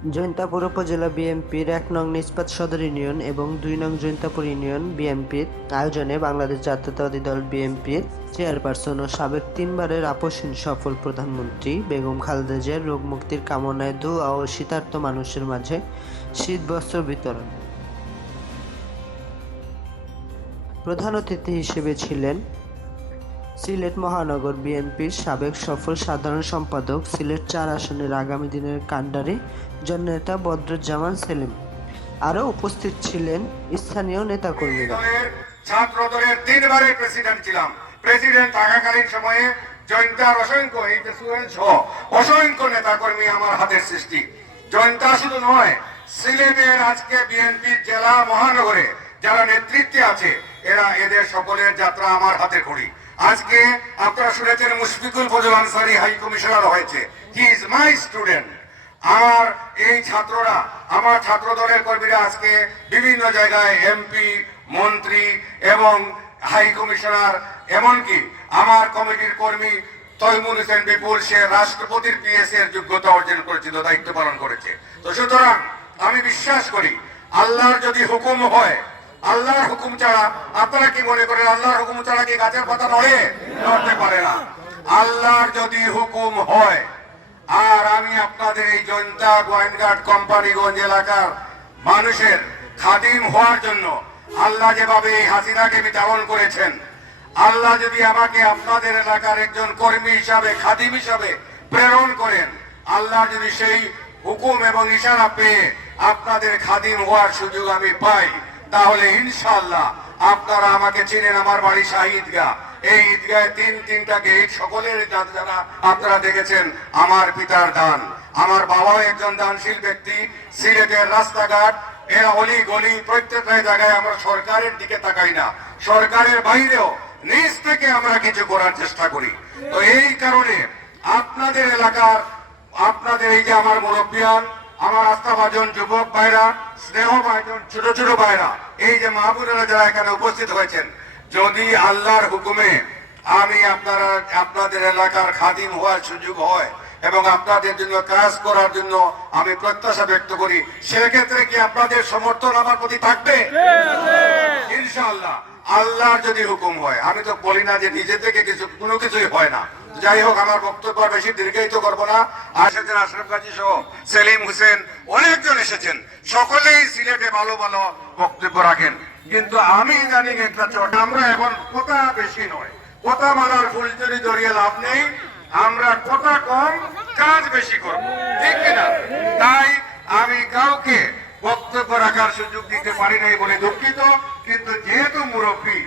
জৈন্তাপুর উপজেলা বিএনপির এক নং নিষ্পাত সদর ইউনিয়ন এবং দুই নং জৈন্তাপুর ইউনিয়ন বিএনপির আয়োজনে বাংলাদেশ জাতীয়তাবাদী দল বিএনপির চেয়ারপারসন ও সাবেক তিনবারের আপসহীন সফল প্রধানমন্ত্রী বেগম খালেদা জিয়ার রোগ মুক্তির কামনায় দোয়া ও শীতার্ত মানুষের মাঝে শীত বস্ত্র বিতরণ। প্রধান অতিথি হিসেবে ছিলেন সিলেট মহানগর বিএনপির সাবেক সফল সাধারণ সম্পাদক সিলেট চার আসনের আগামী দিনের কাণ্ডারি জননেতা বদরুজ্জামান সেলিম। আরও উপস্থিত ছিলেন স্থানীয় নেতাকর্মীরা। ছাত্র দলের তিনবারের প্রেসিডেন্ট ছিলাম। প্রেসিডেন্ট থাকাকালীন সময়ে জয়ন্তার অসংখ্য, এই অসংখ্য নেতাকর্মী আমার হাতের সৃষ্টি। জয়ন্তা শুধু নয়, সিলেটের আজকে বিএনপি জেলা মহানগরে যারা নেতৃত্বে আছে এরা এদের সকলের যাত্রা আমার হাতে করি আজকে আপনারা শুনেছেন মুশফিকুল ফজল আনসারি হাই কমিশনার হয়েছে। হি ইজ মাই স্টুডেন্ট আমার এই ছাত্ররা, আমার ছাত্র দলের কর্মীরা আজকে বিভিন্ন জায়গায় এমপি মন্ত্রী এবং হাই কমিশনার, এমনকি আমার কমিটির কর্মী তৈমুর হোসেন বিপুল, সে রাষ্ট্রপতির পিএস এর যোগ্যতা অর্জন করেছিল, দায়িত্ব পালন করেছে। তো সুতরাং আমি বিশ্বাস করি, আল্লাহর যদি হুকুম হয় আল্লাহর হুকুম ছাড়া আপনারা কি মনে করেন আল্লাহর হুকুম ছাড়া কি গাছের পাতা নড়ে? নড়তে পারে না। আল্লাহর যদি হুকুম হয়, আর আমি আপনাদের এই জনতা গোয়েন্দাট কোম্পানিগঞ্জ এলাকার মানুষের খাদিম হওয়ার জন্য আল্লাহ যেভাবে এই হাসিনাকে বিতরণ করেছেন, আল্লাহ যদি আমাকে আপনাদের এলাকার একজন কর্মী হিসাবে, খাদিম হিসাবে প্রেরণ করেন, আল্লাহ যদি সেই হুকুম এবং ইশারা পেয়ে আপনাদের খাদিম হওয়ার সুযোগ আমি পাই। তাহলে ইনশাআল্লাহ আপনারা আমাকে চিনেন আমার বাড়ি শাহিদগা। এই ঈদগায় তিন তিনটা গেট সকলের যারা আপনারা দেখেছেন, আমার পিতার দান। আমার বাবাও একজন দানশীল ব্যক্তি, সিলেটের রাস্তাঘাট অলি গলি প্রত্যেকটা জায়গায় আমরা সরকারের দিকে তাকাই না। সরকারের বাইরেও নিজ থেকে আমরা কিছু করার চেষ্টা করি। তো এই কারণে আপনাদের এলাকার, আপনাদের এই যে আমার মুরব্বিয়ান আমার আস্থাভাজন যুবক ভাইরা স্নেহ ভাইজন ছোট ছোট ভাইরা এই যে মাহবুবেরা যারা এখানে উপস্থিত হয়েছেন যদি আল্লাহর হুকুমে আমি আপনারা আপনাদের এলাকার খাদিম হওয়ার সুযোগ হয় এবং আপনাদের জন্য কাজ করার জন্য আমি প্রত্যাশা ব্যক্ত করি সেক্ষেত্রে কি আপনাদের সমর্থন আমার প্রতি থাকবে? ইনশাআল্লাহ। আল্লাহর যদি হুকুম হয়, আমি তো বলি না যে নিজে থেকে কিছু, কোনো কিছুই হয় না। যাই হোক, আমার বক্তব্য বেশি দীর্ঘায়িত করব না। এসেছেন আশরাফ গাজী সহ সেলিম হোসেন, অনেকজন এসেছেন। সকলেই সিলেটে ভালো ভালো বক্তব্য রাখেন। কিন্তু আমি জানি আমরা এখন কথা বেশি নয়। কথা মারার ফুলচুরি জড়িয়ে লাভ নেই। আমরা কথা কম, কাজ বেশি করব। ঠিক কিনা তাই আমি কাউকে বক্তব্য রাখার সুযোগ দিতে পারি নাই বলে দুঃখিত। ਤੇ ਜੇ ਤੂੰ ਮੁਰੱਬੀ